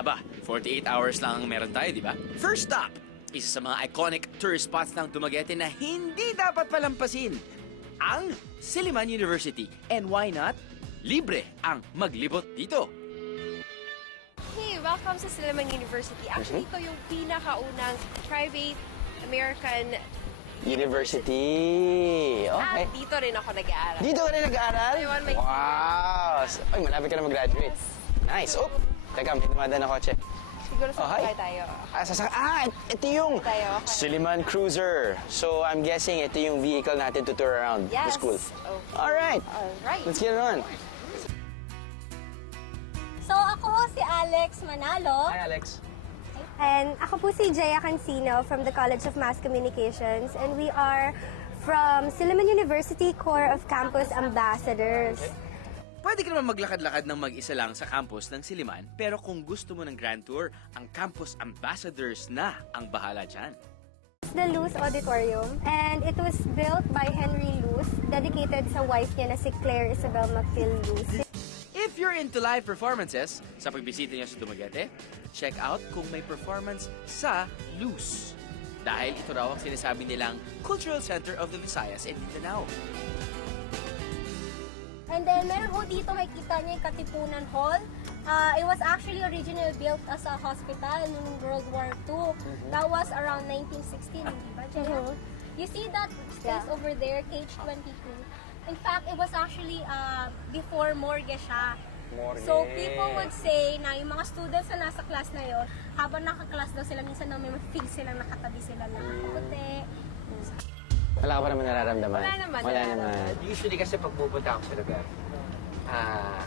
Aba, 48 hours lang ang meron tayo, di ba? First stop! Isa sa mga iconic tourist spots ng Dumaguete na hindi dapat palampasin. Ang Silliman University. And why not? Libre ang maglibot dito. Hey, welcome sa Silliman University. Actually, ito yung pinakaunang private American University. Okay. at dito rin ako nag-aaral. Dito ka rin nag-aaral? I want my Wow! Ay, malapit ka na mag-graduate. Nice. Oh, teka, may dumadaan na kotse. Siguro Oh, hi. sasakay tayo. Ito yung Tayo, okay. Silliman Cruiser. So, I'm guessing ito yung vehicle natin to tour around the Yes. school. Okay. Alright. Alright. Let's get it on. So ako si Alex Manalo. Hi, Alex. And ako po si Jaya Cancino from the College of Mass Communications. And we are from Silliman University Corps of Campus Ambassadors. Pwede ka naman maglakad-lakad ng mag-isa lang sa campus ng Silliman, pero kung gusto mo ng grand tour, ang Campus Ambassadors na ang bahala dyan. It's the Luz Auditorium. And it was built by Henry Luz, dedicated sa wife niya na si Claire Isabel McPhil Luz. If you're into live performances, sa pagbisita niyo sa Dumaguete, check out kung may performance sa Luz. Dahil ito raw ang sinasabi nilang Cultural Center of the Visayas and Mindanao. And then, meron po dito makikita niyo yung Katipunan Hall. It was actually originally built as a hospital noong World War II. That was around 1916, di ba, Jaya? You see that space over there, KH-22? In fact, it was actually before morgue siya. So, people would say na yung mga students na nasa class na yon, habang nakaklas daw sila, minsan na may fig silang nakatabi sila ng puti. Wala ka pa naman nararamdaman? Wala naman. Usually kasi pag pupunta ako sa lugar,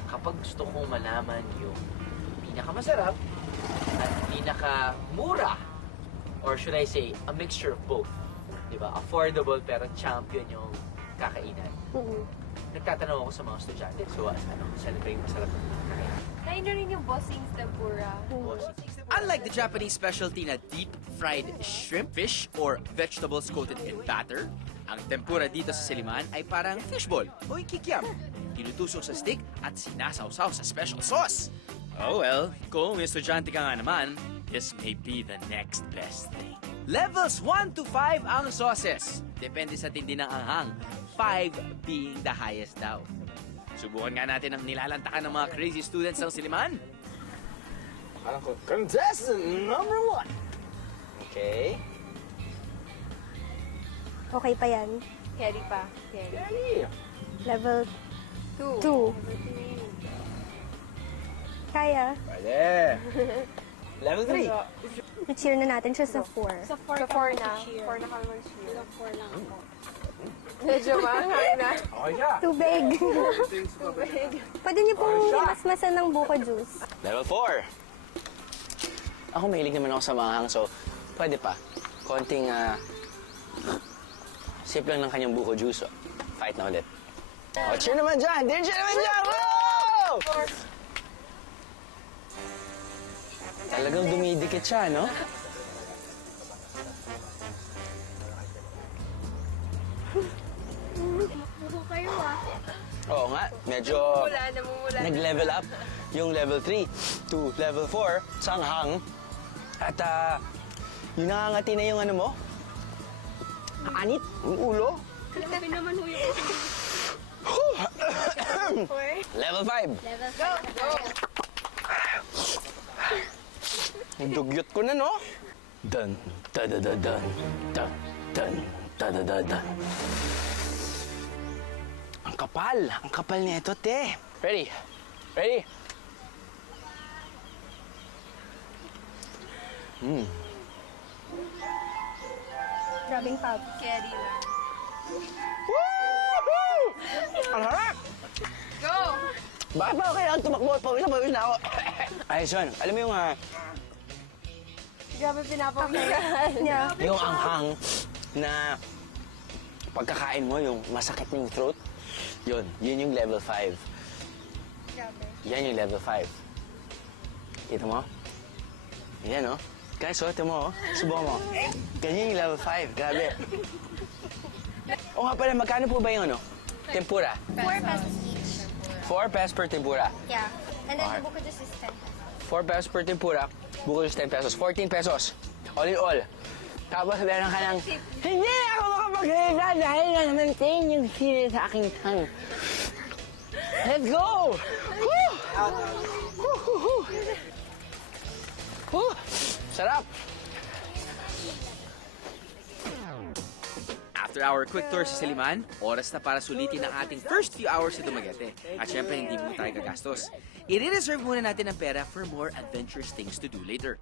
kapag gusto kong malaman yung pinakamasarap at pinakamura, or should I say, a mixture of both, di ba? Affordable pero champion yung kakainan. Nagtatanong ako sa mga estudyante, so saan ba yung masarap na kakain? Kain na rin yung Bossing's Tempura. Unlike the Japanese specialty na deep-fried shrimp, fish, or vegetables coated in batter, ang tempura dito sa Silliman ay parang fishball o kikiam. Tinutusok sa stick at sinasawsaw sa special sauce. Oh well, kung estudyante ka nga naman, this may be the next best thing. Levels 1 to 5 ang sauces. Depende sa tindi ng anghang, 5 being the highest daw. Subukan nga natin ang nilalantakan ng mga crazy students ng Silliman. Alam ko, contestant number 1. Okay. Okay pa yan. Carry pa. Carry. Level 2. 2. Kaya. Pwede. Level 3. I-cheer na natin siya sa 4. Sa 4 na. 4 na kami mag-cheer. Sa 4 lang ako. Medyo mahal na. Okay ka. Tubig. Pwede niyo pong imasmasan ng buko juice. Level 4. Ako mahilig naman ako sa manghang, so pwede pa. Konting, sip lang ng kanyang buko juice. Oh. Fight na ulit. Oh, cheer naman dyan! Cheer naman dyan! Woo! Talagang dumidikit siya, no? Buko kayo Oo nga, medyo Namumula. nag-level up yung level 3 to level 4, sanghang. At yung nangangati na yung ano mo, anit, yung ulo. Grabe naman ho yung Level 5. level 5. Go! Dugyot ko na, no? Dun, da-da-da-dun, dun, dun, da-da-da-dun. Ang kapal nito, te. Ready? Ready? Grabbing pub. Carry lang. Woohoo! Ang harap! Go! Bakit ba kailangan tumakbo? Pawis na ako. Ayos yun. Alam mo yung, Grabe pinapamagahan niya. yung anghang na pagkakain mo, yung masakit yung throat, yun yung level 5. Grabe. Yan yung level 5. Kita mo? Yan, oh. Guys, ito mo, oh. Subukan mo. Ganyan yung level 5. Grabe. O nga pala, magkano po ba yung ano? Tempura? 4 pesos each. 4 pesos per tempura. Yeah. And then the buko juice is 10 pesos. 4 pesos per tempura, bukod sa 10 pesos. 14 pesos. All in all. Tapos meron ka ng, hindi ako makapagsalita dahil na-maintain yung sili sa aking tongue. Let's go! Woo! Woo, woo, woo. Woo! Sarap! After our quick tour sa Siliman, oras na para sulitin ang ating first few hours sa Dumaguete. At syempre, hindi muna tayo gagastos. I-reserve muna natin ang pera for more adventurous things to do later.